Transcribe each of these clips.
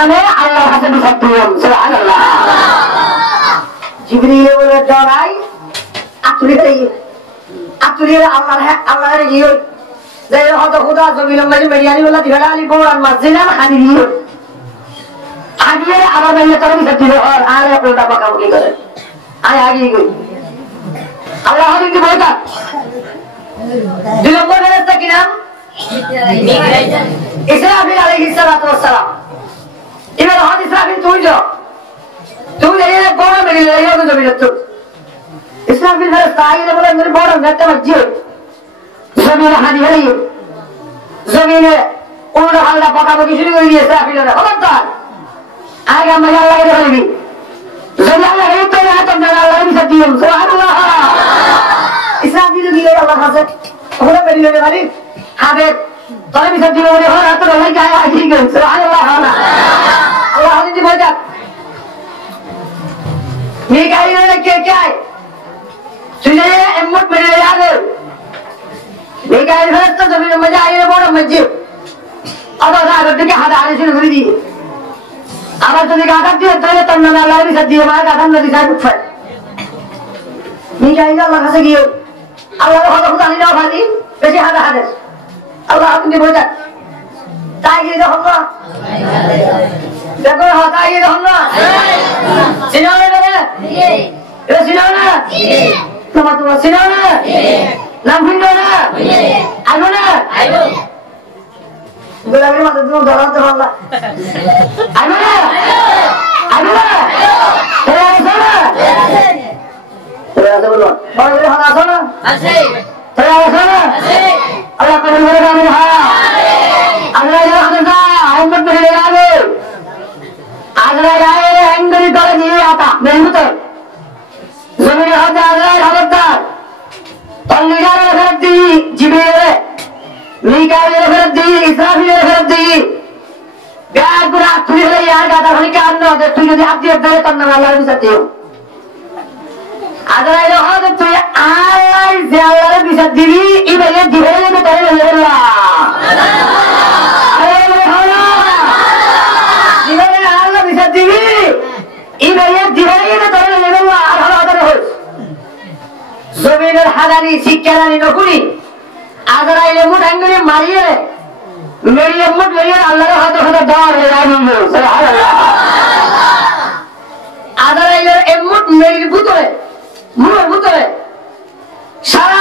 নামে আল্লাহর কাছে বিচার দিলাম সুবহানাল্লাহ জিবরিল বলে ডরাই আতুলিয়ে আল্লাহর ইয়ে যাই হয়তো খোদা জমিন মাঝে মেরিয়ানি বলা দিবেলা আলী বড় মসজিদে হানি দিও আগে আবার মেলে তার বিচার দিল আর আপনারা পাকাবুকি করে আয় আগে গই আল্লাহ হাদিস বলতা দুই নম্বর ফেরেশতা কি নাম ইসরাফিল আলাইহিস সালাতু ওয়াস সালাম এবার হাদিস ইসরাফিল তুই যে বড় মেরে ইয়ে তো জমিন তো ইসরাফিল ফেরেশতা আইলে বলে মেরে বড় একটা মসজিদ জমিনে হানি হই জমিনে উল্টা পাল্টা পাকাপাকি শুরু করে দিয়েছে ইসরাফিলের খবরদার আগে আমরা আল্লাহকে বলবি যদি আল্লাহ এই তো না তো আল্লাহর বিচার দিও সুবহানাল্লাহ ইসরাফিল কি আল্লাহর কাছে ওরা মেরে দিতে পারি হবে তোর বিচার দিও বলে হয় তো আল্লাহ গায় আগে গেল সুবহানাল্লাহ আল্লাহ হাদিস বলে মিকাইল কে কে তুই এমত মেরে যাবে মিকাইল ফেরেশতা জমিনের মধ্যে আইলে বড় মসজিদ আবার আগে থেকে হাতে আরে শুরু করে দিয়ে আবার যদি আঘাত দিয়ে তাহলে তোর নামে আল্লাহর বিচার দিয়ে আমার আঘাত নদী যায় উঠে মিকাইল আল্লাহর কাছে গিয়ে আল্লাহর কথা জানি না ভাবি বেশি হাতে হাতে আল্লাহ আপনি বোঝা তাই গিয়ে দেখুন না দেখো তাই গিয়ে দেখুন না চিনাও না এটা চিনাও না তোমার চিনাও না নাম ভিন্ন না আইবো না গোলামের মাথা তুমি ধরাতে পারলা আইবো না তোরা আসো না তোরা আসো বলো বড় হাত আসো না তোরা আসো না আল্লাহ কবুল করে আমিন আল্লাহ হাতে দা আহমদ মেরে যাবে আল্লাহ রায়ে আঙ্গুরি করে দিয়ে আতা মেহমত জমির হাতে আল্লাহ খবরদার তল্লিগারে ফেরত দি জিবরিল মিকাইলের ফেরত দি ইসরাফিলের ফেরত দি ব্যাগ পুরা তুই হলে আর গাদা খালি কান্ন যে তুই যদি হাত দিয়ে ধরে তোর নামে আল্লাহর বিচার দিও আদরাইলে হয়তো তুই আল্লাহ যে আল্লাহর বিচার দিবি ইবাইলে দিবে না তোর আল্লাহ আল্লাহ বিচার দিবি ইবাইলে দিবে না তোর আল্লাহ আর ভালো আদর হোক জমিনের হাদানি শিক্ষাদানি নকুনি আদরাইলে মুঠ আঙ্গুলি মারিয়ে মেরিয়ে মুঠ মেরিয়ে আল্লাহর হাতে হাতে দেওয়ার আদরাইলের এমুট মেরির ভিতরে মুখের ভিতরে সারা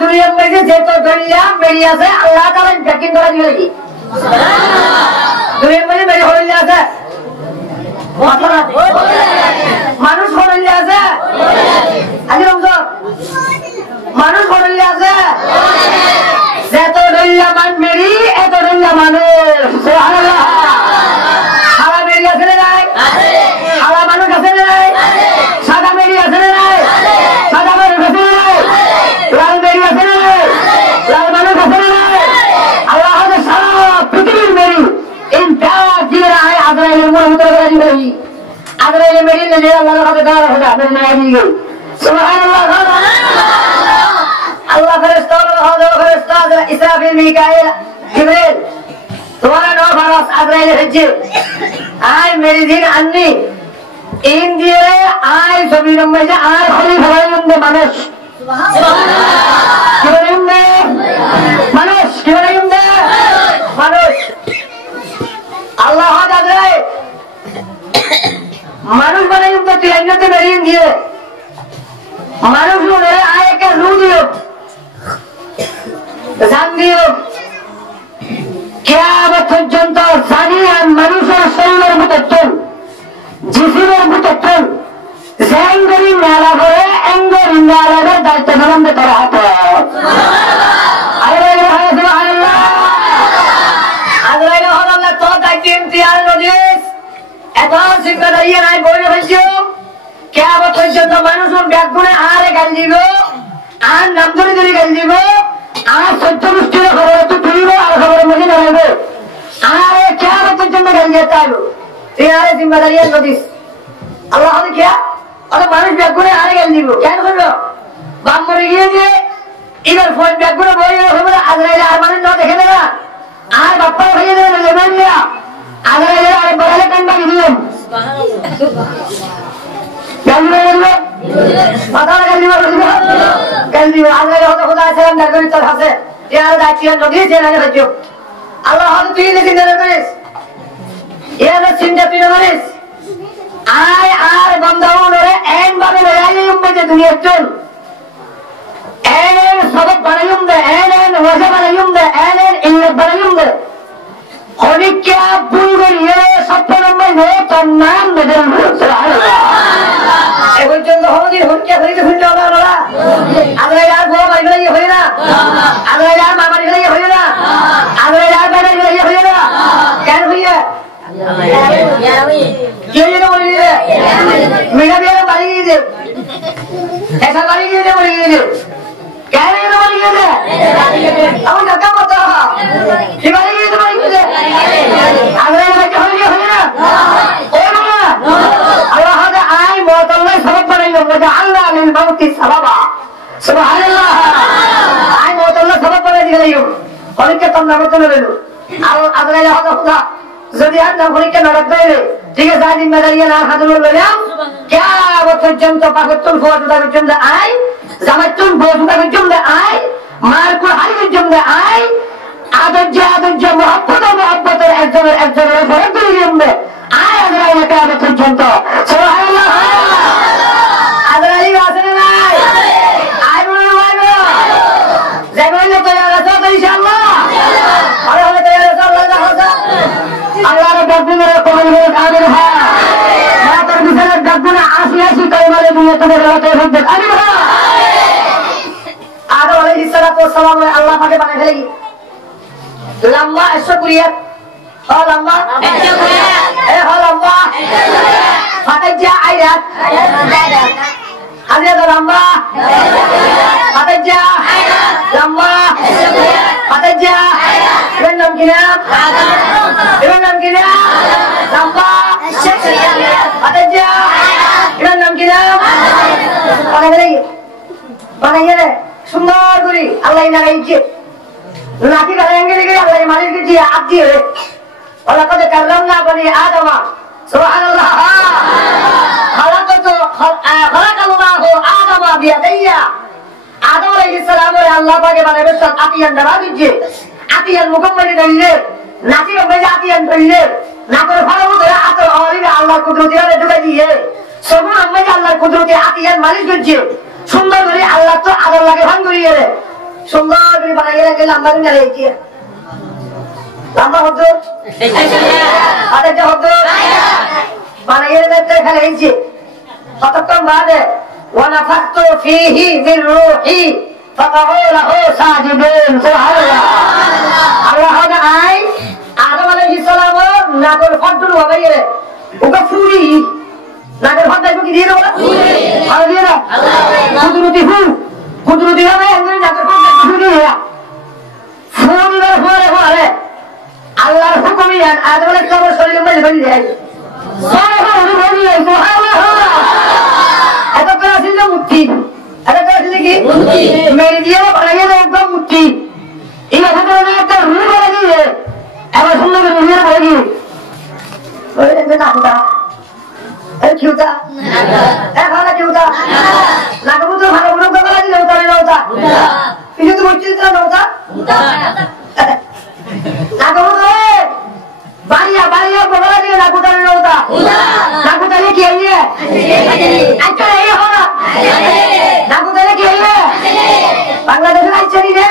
দুনিয়ার মেঝে যেত দরিয়া মেরি আছে আল্লাহ তাআলা ব্যাকিং করা দিবে কি দুনিয়ার মেঝে মেরি হইলে আছে মানুষ হইলে আছে আজ রমজান মানুষ হইলে আছে যত দরিয়া মান মেরি এত দরিয়া মানুষ সুবহানাল্লাহ সারা মেরি আছে নাই সারা মানুষ আছে নাই সাদা মেরি আছে নাই সাদা মানুষ আছে নাই লাল মেরি আছে নাই লাল মানুষ আছে নাই আল্লাহ আমাদের সারা পৃথিবীর মেরি এই প্যারা জিরা আয় আদরাইলের মনে হতে পারে মেরি আদরাইলের মেরি যে আল্লাহর হাতে দেওয়া হবে আপনার না নিয়ে গেল সুবহানাল্লাহ আল্লাহ ফেরেশতা ইসরাফিল মিকাইল জিবরিল তোমার নাম ফারাস আদরাইল হচ্ছে আয় মেরি দিন আন্নি ইন দিয়ে আয় জমির মধ্যে আয় খলিফা বানাইন্দে মানুষ সুবহানাল্লাহ কি বানাইন্দে মানুষ কি বানাইন্দে মানুষ আল্লাহ আদরাই মানুষ বানাইন্দে তুই আন্নতে মেরিন দিয়ে মানুষ হলে আয় কে রু দিও জান দিও কিয়ামত পর্যন্ত জানি আর মানুষের শরীরের মতো চল জিসিমের মতো চল জ্যাঙ্গরি মেলা করে অ্যাঙ্গরি মেলার দায়িত্ব পালন করা হাতে তো দায়িত্ব ইমতিয়াজ নজিস এত শিক্ষা দাঁড়িয়ে নাই বই হয়েছে কিয়ামত পর্যন্ত মানুষের ব্যাগ গুণে আরে গাল দিব আর নাম ধরে ধরে গাল দিব আর সত্য গোষ্ঠীর খবর তো তুলিব আর খবরের মধ্যে নেব আর কিয়ামতের জন্য গাল দিতে হবে তুই আরে জিম্মেদারি নদিস আল্লাহ হবে কিয়া অত মানুষ ব্যাগ করে আরে গাল দিব কেন করবো বাপ মরে গিয়েছে এবার ফোন ব্যাগ করে বই হবে আজরাইলে আর মানুষ না দেখে দেবে আর বাপ্পা হয়ে দেবে লেবেন না আজরাইলে আর বড়ালে কান্ড সালাম ডাকরি তোর হাসে ইয়ার দাইছিয়া নদী জেনে হইছো আল্লাহ হযরত তুই নে চিন্তা করিস ইয়ার চিন্তা তুই করিস আয় আর বান্দাও নরে এন ভাবে লয়াই উম্মতে দুনিয়া চল এন সবক বানাইম দে এন ওয়াজা বানাইম দে এন ইল্লাহ বানাইম দে হনিকা বুলগরিয়ে সপ্তমে নে তোর নাম দে সুবহানাল্লাহ এখন জন্য হদিন হনিকা হইতে ভুল যাও না আল্লাহ यार গো ভাই গলাই হই না আল্লাহ यार মা বাড়ি গলাই হই না আল্লাহ यार বেটা গলাই হই না কেন হইয়া কে যেন বলি রে মেরা মেরা বাড়ি গিয়ে দে ऐसा বাড়ি গিয়ে দে বলি গিয়ে দে কেন যেন বলি গিয়ে দে আমার কাকা কথা কি বাড়ি গিয়ে দে বলি গিয়ে দে আল্লাহ বেটা হই না ও না আল্লাহ হদা আই মতাল্লাহ সবক বানাইলো ওয়াজআলনা লিল মাউতি সাবাবা সুবহানাল্লাহ আই মতাল্লাহ সবক বানাই দিলাইও অনেকে তোর নাম তো লইলো আর আল্লাহ হদা খুদা যদি আর না হরিকে নরক দেবে ঠিক আছে আজ মেদারিয়া না হাজুর লইলাম কিয়ামত পর্যন্ত পাগতুল ফওয়াদা পর্যন্ত আই জামাতুল ফওয়াদা পর্যন্ত আই মারকুল হাই পর্যন্ত আই আদর্য মুহাব্বতের একজনের ফরক করে দিবে আই আজরাইল কিয়ামত পর্যন্ত সুবহানাল্লাহ আজরাইল আছে না নাই আই বলে বলবো যাবেন তো আছো তো ইনশাআল্লাহ আরে হলে তো আল্লাহ হাজা আল্লাহর ডাকগুলোর কবুলের কাদের হয় মাতার বিছানার ডাকগুলো আসি কলমারে দিয়ে তোমার রাতে হচ্ছে আরে ভাই আদম আলাইহিস সালাতু ওয়াস সালাম আল্লাহ পাকে বানায় ফেলে লম্বা 100 কুরিয়াত ও লম্বা 100 কুরিয়াত এ হ লম্বা 100 কুরিয়াত ফাতাজা আয়াত হাজিরা লম্বা 100 কুরিয়াত ফাতাজা আয়াত লম্বা 100 কুরিয়াত ফাতাজা আয়াত এর নাম কি না এর নাম কি না লম্বা 100 কুরিয়াত ফাতাজা আয়াত এর নাম কি না বানাইলে সুন্দর করে আল্লাহ লাগাইছে নাকি লাগাইঙ্গে গিয়ে আল্লাহ মালিক দিয়ে হাত দিয়ে ওলা কত কাররামনা বনি আদম সুবহানাল্লাহ খালাকাল্লাহু আদম বিয়াদাইয়া আদম আলাইহিস সালাম আল্লাহ পাকে বানাবে সব আতিয়ান দ্বারা দিছে আতিয়ান মুকম্মল দিলে নাকি ওই আতিয়ান দিলে না করে ভালো ধরে আত আলিরা আল্লাহ কুদরতি দিয়ে ঢুকাই দিয়ে সবুর আম্মা আল্লাহর কুদরতি আতিয়ান মালিক দিছে সুন্দর করে আল্লাহ তো আদর লাগে ভাঙ করিয়ে রে সুন্দর করে বানাইয়ে রাখে লম্বা করে রেখেছি লম্বা হতো আরে যে হতো বানাইয়ে রাখতে খেলে হয়েছে কতক্ষণ বাদে ওয়ানাফাকতু ফীহি মির রূহি ফাকাউ লাহু সাজিদুন সুবহানাল্লাহ আল্লাহ হদা আই আদম আলাইহিস সালাম নাগর ফদুল হবাইয়ে ওকে ফুরি নাগর ফদাই কি দিয়ে দাও ফুরি আর দিয়ে দাও কুদরতি হবে এমনি নাগর ফদাই ফুরি ফুরি হরে আল্লাহর হুকুমে আদম আলাইহিস সালাম শরীরে মধ্যে বলি যায় সুবহানাল্লাহ এত করে আসলে মুক্তি এত করে আসলে কি মুক্তি মেরে দিয়ে বানাইয়ে দাও একদম মুক্তি এই কথা একটা রুল করে দিয়ে এবার সুন্দর করে রুলের বলি ওই না কথা এই কিউটা ভালো কিউটা লাগবো তো ভালো ভালো কথা দিলে ওটা নওতা কিছু তো বলছিস না নওতা লাগবো তো বাড়িয়া বলা দিয়ে লাগবো তো নওতা লাগবো তাহলে কি আইয়ে আচ্ছা এই হলো লাগবো তাহলে কি আইয়ে বাংলাদেশের আইছে নি রে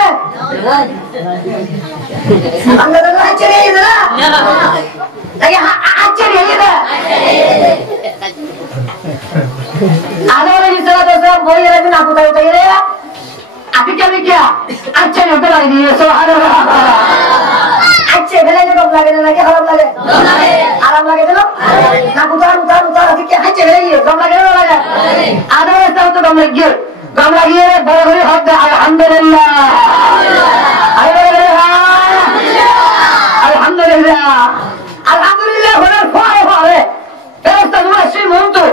বাংলাদেশের আইছে নি না লাগে আচ্ছা রে এটা আলোরে হিসাবে তো বই রে না কোথায় তাই রে আপনি কি আচ্ছা রে ওটা লাগে দিয়ে সুবহানাল্লাহ আচ্ছা ভেলে যে কম লাগে না লাগে খারাপ লাগে আরাম লাগে দিলো না কোথায় আপনি কি আচ্ছা ভেলে কম লাগে না লাগে আলোরে তো কম লাগে কম লাগিয়ে বড় করে হবে আলহামদুলিল্লাহ আলহামদুলিল্লাহ আলহামদুলিল্লাহ হলো পরে ফেরেশতা গুলো সেই মুহূর্তে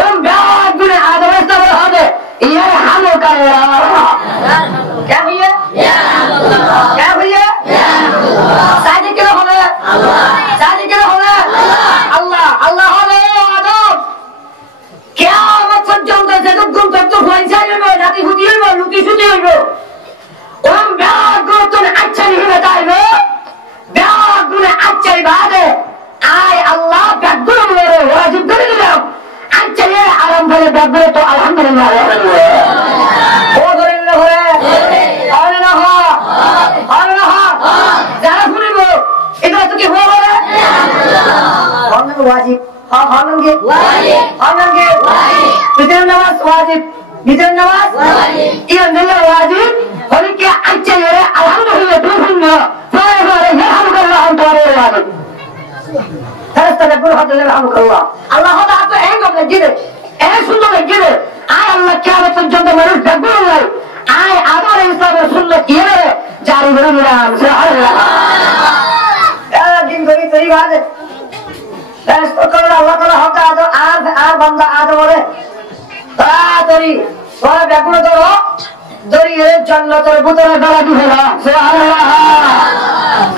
ওম ব্যাগ গুলো আদমে সবর হবে ইয়া হামো করে क्या भैया क्या भैया शादी के হবে शादी के হবে আল্লাহ আল্লাহ হবে আদম কিয়ামত পর্যন্ত যতক্ষণ তত হইছে না রাতি হুদি হইব লুটি সুতি হইব আচ্ছা বাদে আয় আল্লাহ ব্যাগগুলো ওয়াজিব করে দিলাম আচ্ছা আরাম করে ব্যাগগুলো তো আলহামদুলিল্লাহ ও করে নিল ঘরে না যারা শুনিব এটা তো কি হয়ে বলে ওয়াজিব ভিতরের নামাজ ওয়াজিব ভিতরের নামাজ ইয়া দিলে ওয়াজিব হলে কি আচ্ছা আলহামদুলিল্লাহ তুমি শুনছো জন্নতের ভিতরে বেলা দিবে না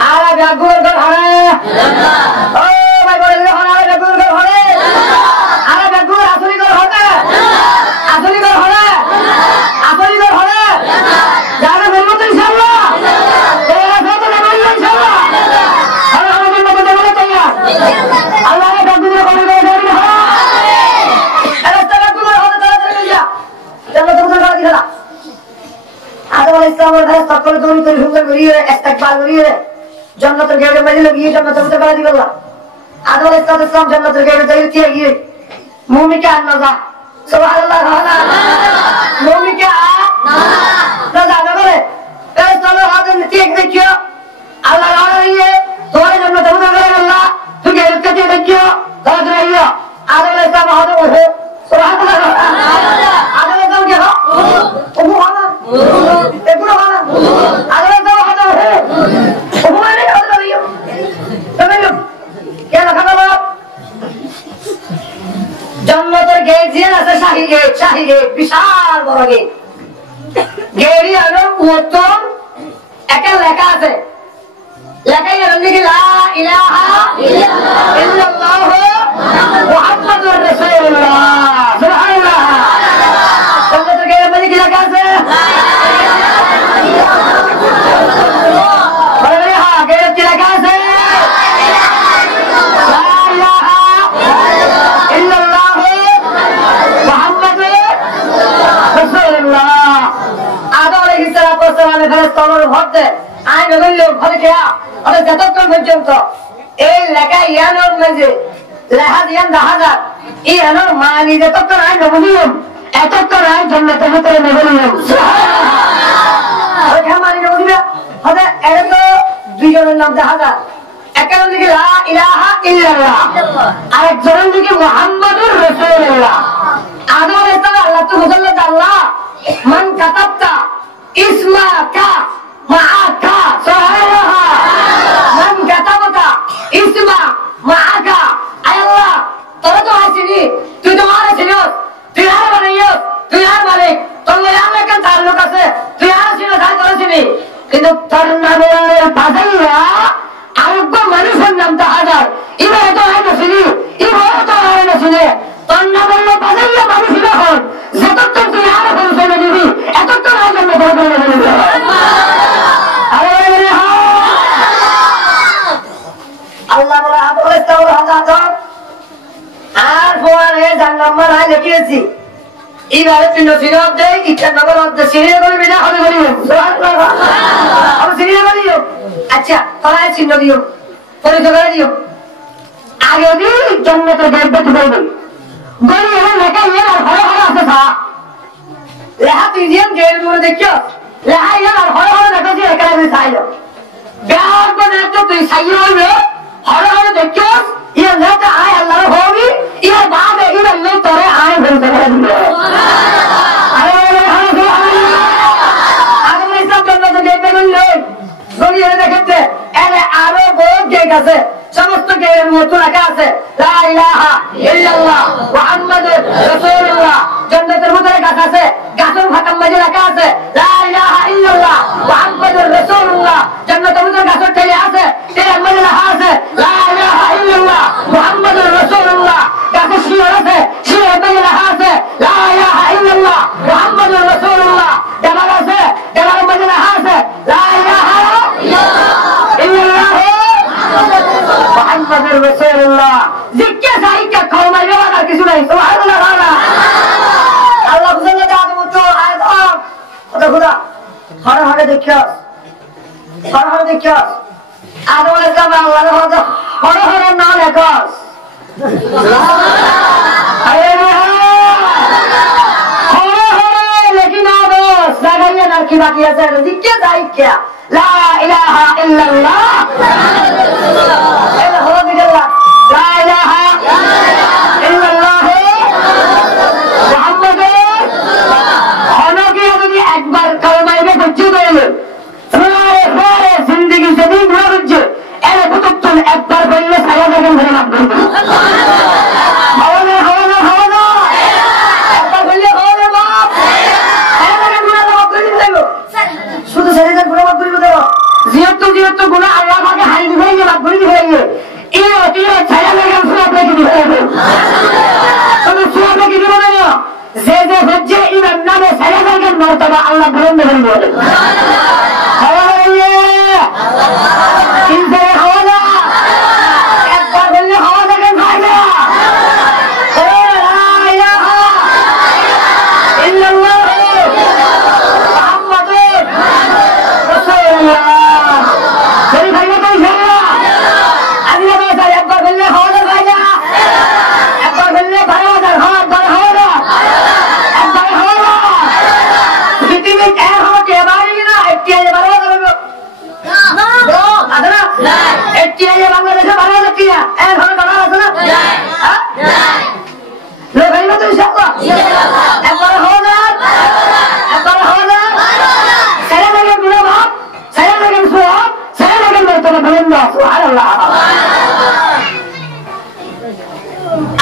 আর ব্যাগুর ঘরে ও ভাই বলে আর ব্যাগুর ঘরে আর ব্যাগুর আসলি ঘর হবে আসলি ঘর হবে আসলি ঘর হবে যারা বলবো তো ইনশাআল্লাহ তোরা তো না বলবো ইনশাআল্লাহ আর আমাদের মধ্যে বলে তাইয়া আল্লাহ ব্যাগুর ঘরে দেবে হ্যাঁ আরে তারা গুলো হবে তারা চলে যা জান্নাত ভিতরে গাড়ি খেলা আদম আলাইহিস সালামের ঘরে সকল দৌড়ি করে সুন্দর করিয়ে ইস্তেকবাল করিয়ে জান্নাতের গেটে মাঝে লাগিয়ে জান্নাতের ভিতরে গাড়ি দিল আদম আলাইহিস সালাম জান্নাতের গেটে যাইতে গিয়ে মুমিকে আর না যা সুবহানাল্লাহ মুমিকে আর না যা না বলে এই চলো হাতের নিচে দেখিও আল্লাহ রাহিয়ে তোরে জান্নাতের ভিতরে গেল আল্লাহ তুই গেটে দিয়ে দেখিও দাঁড় রাহিও আদম আলাইহিস সালাম হাতে ওঠে সুবহানাল্লাহ আদম আলাইহিস সালাম কি হলো ও মুহাম্মদ এগুলো বানা আদম আলাইহিস সালাম হাতে ওঠে ও মুহাম্মদ জন্নতের গেট দিয়ে আছে শাহী গেট বিশাল বড় গেট গেরি আলো উত্তম একটা লেখা আছে লেখাই লিখি লা ইলাহা ইল্লাল্লাহ মুহাম্মাদুর রাসূলুল্লাহ সুবহানাল্লাহ জন্নতের গেটের মধ্যে কি লেখা আছে যতক্ষণ পর্যন্ত এই লেখা ইয়ানোর মাঝে লেখা দিয়ান দেখা যাক ইয়ানোর মানি যতক্ষণ আইন নবনিয়ম এতক্ষণ আইন জান্নাতের ভিতরে নবনিয়ম মানি নবনিয়ম হবে এটা তো দুইজনের নাম দেখা যাক একজনের দিকে লা ইলাহা ইল্লাল্লাহ আর একজনের দিকে মুহাম্মাদুর রাসূলুল্লাহ আদম আলাইহিস সালাম আল্লাহ তো বললেন আল্লাহ মান কাতাবতা ইসমাকা মাআকা সুবহানাল্লাহ মান কাতাবতা ইসমা মাআকা আয় আল্লাহ তোরা তো আছিস তুই তো আর আছিস তুই আর বানাইও তুই আর মালিক তোর নামে কেন তাল্লুক আছে তুই আর আছিস না তাই করেছিস কিন্তু তোর নামের বাজাইয়া আরেকবার মানুষের নাম তো হাজার এবার তো হয় না শুনি এবার তো হয় না শুনে তোর নামের বাজাইয়া মানুষ এখন যতক্ষণ তুই আর এখন শুনে দিবি এতক্ষণ আর জন্য আল্লাহ বলে আর ফোয়ারে যার নাম্বার আয় লিখিয়েছি এইবারে পিণ্ড সিরিয়াল দেয় ইচ্ছা নগর সিরিয়াল করবি না হবে করিও সিরিয়াল করিও আচ্ছা তোরা চিহ্ন দিও পরিচয় করে দিও আগে দিন জন্মতের গেট বেঁধে বলবেন গড়ি এবার লেখা ইয়ে আর হরে হরে আছে থা লেখা তুই দিয়ান গেট মনে দেখিও লেখা ইয়ে আর হরে হরে দেখা যে এখানে চাইল ব্যাগ বলে তো তুই চাইয়ে বলবে হরে হরে দেখিও ইয়ে লেখা আয় আল্লাহ হবি ইয়ে বাদে ইয়ে নেই তোরে আয় বলতে দিবে সমস্ত গেটের মতো লেখা আছে লা ইলাহা ইল্লাল্লাহ মুহাম্মাদুর রাসূলুল্লাহ জান্নাতের ভিতরে গাছ আছে গাছের ফাটার মাঝে লেখা আছে লা ইলাহা ইল্লাল্লাহ মুহাম্মাদুর রাসূলুল্লাহ জান্নাতের ভিতরে গাছের ঠেলে আছে এর মাঝে লেখা আছে লা ইলাহা ইল্লাল্লাহ মুহাম্মাদুর রাসূলুল্লাহ গাছের শিওর আছে শিওর মাঝে লেখা আছে লা ইলাহা ইল্লাল্লাহ মুহাম্মাদুর রাসূলুল্লাহ দেওয়াল আছে দেওয়ালের মাঝে লেখা আছে লা ইলাহা ইল্লাল্লাহ আল্লাহ জিজ্ঞে সাহিত্যে কওমাই বেলা কিছু নাই সুবহানাল্লাহ আল্লাহ বুঝলে দাও তো আদম ওটা খোদা হরে হরে দেখিও আদম আলাইহিস সালাম আল্লাহর হরে হরে না লেখস আরে হরে হরে লেখি না দোস লাগাইয়া না কি বাকি আছে জিজ্ঞে সাহিত্যে লা ইলাহা ইল্লাল্লাহ এই হলো দিল্লাহ লা ইলাহা ইল্লাল্লাহ মুহাম্মাদুর হনকে যদি একবার কলমাইবে বুঝতে দেবে পুরো জিন্দেগি যদি ঘুরে বুঝে এর বুততুল একবার বললে সারা জায়গা ধরে মারবে হাওয়া একবার বললে হবে বাপ সারা জায়গা ঘুরে মারবে দেব শুধু সারা জায়গা ঘুরে মারবে দেব যেহেতু গুনাহ আল্লাহ আমাকে হারিয়ে দিবে না ঘুরে দিবে এই ছায়া জায়গা পুরো দেখে দিবে তুমি পুরো দেখে দিবে না যে হচ্ছে ইমাম নামে ছায়া জায়গার মর্যাদা আল্লাহ গ্রহণ করে বলে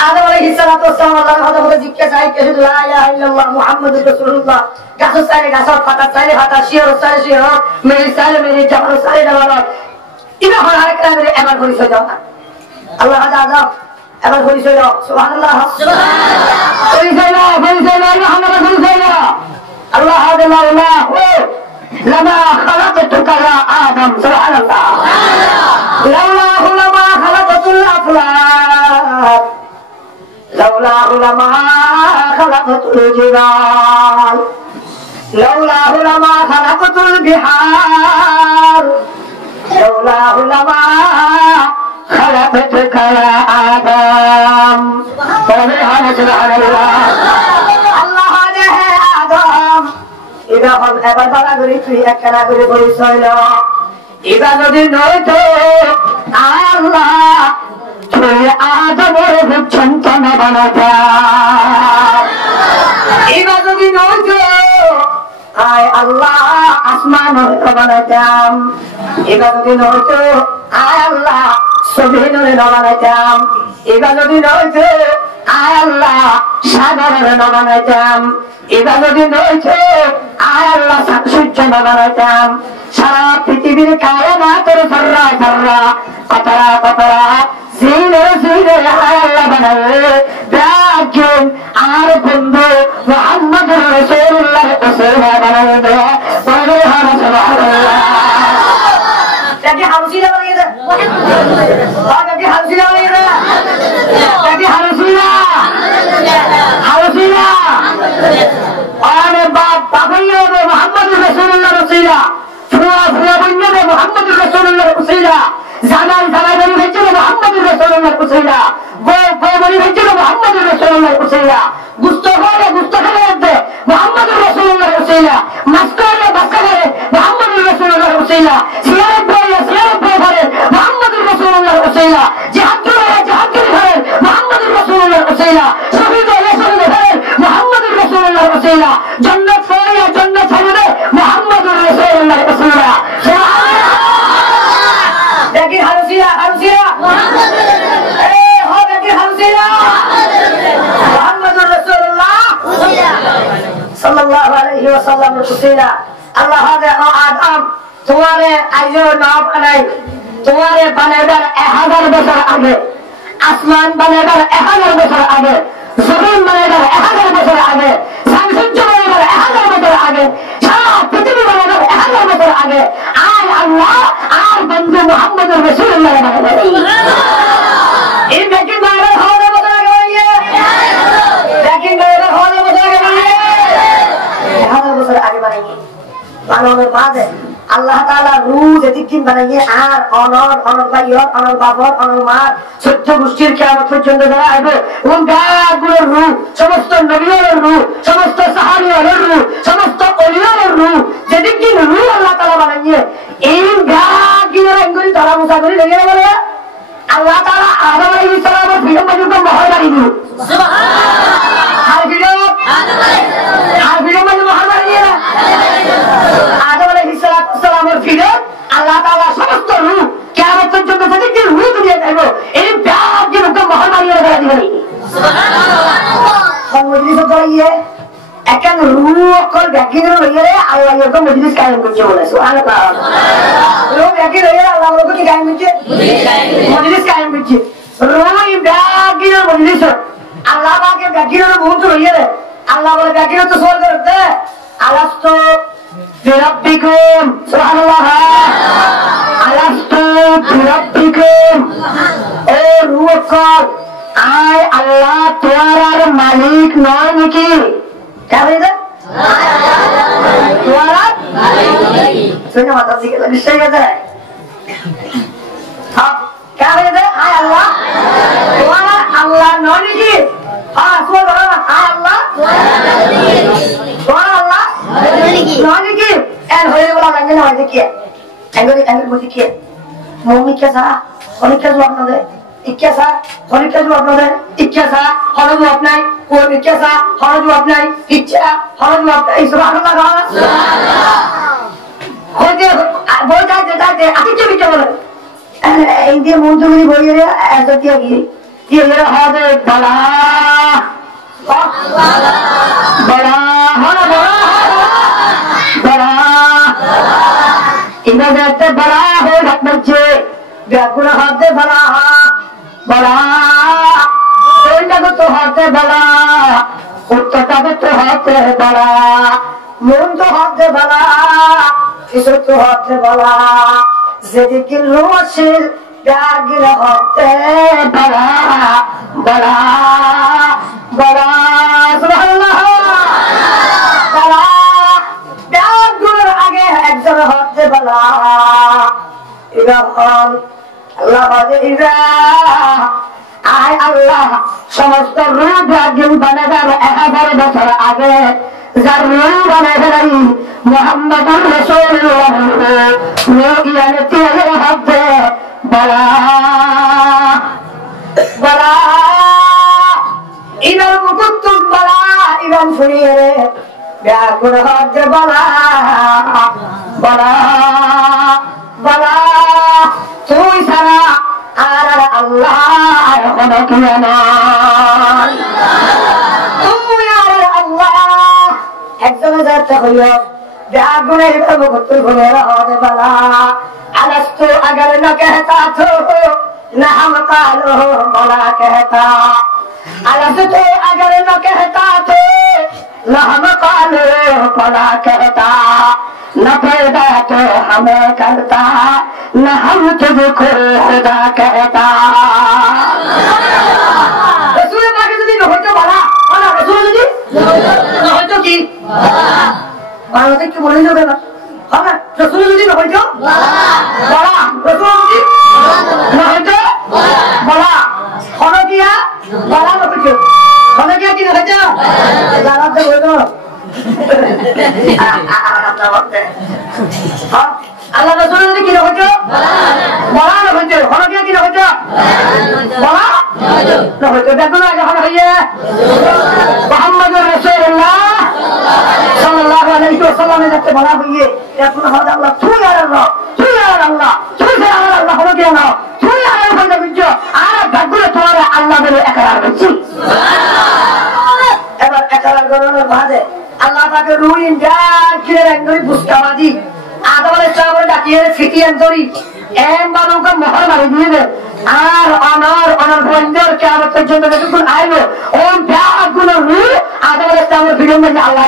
আদম আলাইহিস সালাতু ওয়াস সালাম আল্লাহর কথা বলে জিজ্ঞেস আইকে শুধু লা ইলাহা ইল্লাল্লাহ মুহাম্মাদুর রাসূলুল্লাহ গাছ সাইলে গাছ পাতা সাইলে পাতা শির সাইলে শির মেরি সাইলে মেরি জামাল সাইলে জামাল ইবা হল আরেকটা মেরে এবার পরিচয় দাও আল্লাহ আযাব এবার পরিচয় দাও সুবহানাল্লাহ পরিচয় দাও মুহাম্মদ পরিচয় দাও আল্লাহ আল্লাহ لما خلقتك يا آدم سبحان الله لولاه لما خلقت الأفلاك لولاه لما خلقت الجبال لولاه لما خلقت البحار لولاه لما خلقتك يا آدم سبحان الله الله هذا آدم إذا هم أبدا بلا غري في أكنا غري غري سويلا إذا نودي نويتو الله তুই আদমের বুঝছন্তন বানাতা إذا نودي نويتو আয় আল্লাহ আসমান বানাতাম إذا نودي نويتو আয় আল্লাহ জমিন বানাতাম إذا نودي نويتو আয় আল্লাহ সাগরের বানাতাম إذا نودي نويتو আয় আল্লাহ সূর্য বানাতাম সারা পৃথিবীর কায়নাতের জররা জররা কতরা কতরা জিনে জিনে আয় আল্লাহ বানাবে দেখেন আর বন্ধু মুহাম্মদুর রাসূলুল্লাহ রাসূলুল্লাহ বানাবে বলে সুবহানাল্লাহ দেখি হামসিলা বানিয়ে দে দেখি হামসিলা বানিয়ে দে দেখি হামসিলা হামসিলা আরে বাপ বাবাইয়া মুহাম্মদুর রাসূলুল্লাহ রাসূলুল্লাহ ফুয়া ফুয়া বন্যা মুহাম্মদুর রাসূলুল্লাহ রাসূলুল্লাহ জানাই জানাই বলি হচ্ছে মুহাম্মদুর রাসূলুল্লাহ রাসূলুল্লাহ বই বই বলি হচ্ছে মুহাম্মদুর রাসূলুল্লাহ রাসূলুল্লাহ গুস্তাখারে গুস্তাখারে মুহাম্মদুর রাসূলুল্লাহ রাসূলুল্লাহ মাসকারে মাসকারে মুহাম্মদুর রাসূলুল্লাহ রাসূলুল্লাহ সিয়ারত বই করে মুহাম্মদুর রাসূলুল্লাহ রাসূলুল্লাহ জিহাদ করে মুহাম্মদুর রাসূলুল্লাহ রাসূলুল্লাহ শহীদ হয়ে শহীদ হয়ে মুহাম্মদুর রাসূলুল্লাহ রাসূলুল্লাহ জান্নাত ফরিয়া জান্নাত ছাড়বে মুহাম্মদুর রাসূলুল্লাহ রাসূলুল্লাহ দেখি হারসিয়া হারসিয়া এই হো দেখি হারসিয়া মুহাম্মদুর রাসূলুল্লাহ সাল্লাল্লাহু আলাইহি ওয়াসাল্লাম রাসূলুল্লাহ আল্লাহ আদম তোমারে আইজো না বানাই তোমারে বানাইবার 1000 বছর আগে আসমান বানাইবার 1000 বছর আগে জমিন বানাইবার 1000 বছর আগে সূর্য বানাইবার 1000 বছর আগে সারা পৃথিবী বানাইবার 1000 বছর আগে আর আল্লাহ আর বন্ধু মুহাম্মদুর রাসূলুল্লাহ বানাইবার তাআলা রূহ যেদিন বানাইয়ে আর অনর ভাইয়র অনর বাবর অনর মা 14 গোষ্ঠীর কিয়ামত পর্যন্ত যারা আসবে এবং গাগুলোর রূহ সমস্ত নবীদের রূহ সমস্ত সাহাবীদের রূহ সমস্ত ওলিদের রূহ যেদিন রূহ আল্লাহ তাআলা বানাইয়ে এই গাগুলোর আঙ্গুল ধরা মুসা করে লেগে বলে আল্লাহ তাআলা আদম আলাইহিস সালামের ভিতর মধ্যে মহর মারি দিল সুবহানাল্লাহ আর ভিতর মধ্যে মহর মারি দিল আদম আলাইহিস সালামের ভিতর আল্লাহ তাআলা সমস্ত রূহ কিয়ামত পর্যন্ত যেদিন রূহ দিয়ে দেব এই গাগুলোর মধ্যে মহর মারি দিয়ে দিবেন সুবহানাল্লাহ মজলিস করিয়ে এখন রূহ কল ব্যাকিনের লইয়ে আল্লাহ এর মজলিস কায়েম করছে বলে সুবহানাল্লাহ রূহ ব্যাকির লইয়ে আল্লাহ ওকে কি কায়েম করছে মজলিস কায়েম করছে রূহ ব্যাকিনের মজলিস আল্লাহ পাকে ব্যাকিনের মুহূর্ত লইয়ে আল্লাহ বলে ব্যাকির তো সোল করতে আলাস্তু বিরাব্বিকুম সুবহানাল্লাহ আলাস্তু বিরাব্বিকুম ও রূহ কল আয় আল্লাহ তোমার মালিক নয় নাকি क्या बोले तुम्हारा सुनिए माता जी के निश्चय कहते हैं हाँ क्या बोले हाय अल्लाह तुम्हारा अल्लाह नौनी की हाँ सुनो बोलो ना हाय अल्लाह तुम्हारा अल्लाह नौनी की एंड होने वाला लंगे ना वाजे किया एंगल मुझे किया मोमी क्या सा और क्या जवाब ना दे इक्यासा और क्या जवाब ना दे इक्यासा और जवाब नहीं और इक्यासा और जवाब नहीं इच्छा और जवाब नहीं सुबहानल्लाह होते बोल जाते आखिर क्या बिचार बोले इंडिया मुंडू में बोल रहे हैं ऐसा क्या ये मेरा हाथ है बड़ा बड़ा हमारा बड़ा इधर जाते बड़ा हो घट बच्चे व्याकुल हाथ है बड़ा बड़ा तो हाथे बड़ा उत्तर तो हाथे बड़ा मुन तो हाथे बड़ा किशोर तो हाथे बड़ा जेदिके रोशिल ब्यागिल हाथे बड़ा बड़ा बड़ा सुबहानल्लाह बड़ा ब्यागुल आगे एक जन हाथे बड़ा इरान अल्लाह बाजे इरा आय अल्लाह समस्त रूह भाग्यम बनेगा 1000 बছর আগে যার রূহ বানাবে নাই মুহাম্মদুর রাসূলুল্লাহ ইয়ানে তেরে হাতে বলা বলা ইনার মুকুত বলা ইরান ফুরিয়ে ব্যাকুল হাতে বলা বলা বলা তুই সারা আর আল্লাহ কোনো কিয়া নাই তুই আর আল্লাহ একদম যাতে হইল ব্যাগুনে মুকুতুল ফুলের হাতে বলা अलस्तु अगर न कहता तो न हम कालो बोला कहता अलस्तु अगर न कहता तो न हम कालो बोला कहता न पैदा तो हमें करता न हम तुझको खुदा कहता रसूल पाक যদি নহতো বলা ওনা রসুল যদি নহতো কি বাংলাতে কি বলে যাবে না হ্যাঁ রসুল যদি নহতো বলা রসুল যদি নহতো বলা খনকিয়া বলা নহতো খনকিয়া কি নহতো জানাতে বলো আল্লাহ রসুল যদি কি নহতো বলা নহতো খনকিয়া কি নহতো বলা নহতো দেখো না যখন হইয়ে মুহাম্মদুর রাসূলুল্লাহ সাল্লাল্লাহু আলাইহি ওয়াসাল্লাম যাতে বলা হইয়ে এখন হযরত আল্লাহ তুই আর আল্লাহ তুই আর আল্লাহ তুই আর আল্লাহ হলো কি না তুই আর আল্লাহ বুঝছো আর ভাগ্যে তোমার আল্লাহ বলে একরার করছি সুবহানাল্লাহ এবার একরার করার বাদে আল্লাহ পাকের রুইন যার কিরে একদমই বুঝকাবাদি আদম আলাইহিস সালামের ডাকিয়ে ফিটিয়ান ধরি এম বানুকে মোহর মারি দিয়ে দে আর অনর বন্ধর কিয়ামত পর্যন্ত যতক্ষণ আইলো ওই ব্যাগুলো রূহ আদম আলাইহিস সালামের ভিতরে আল্লাহ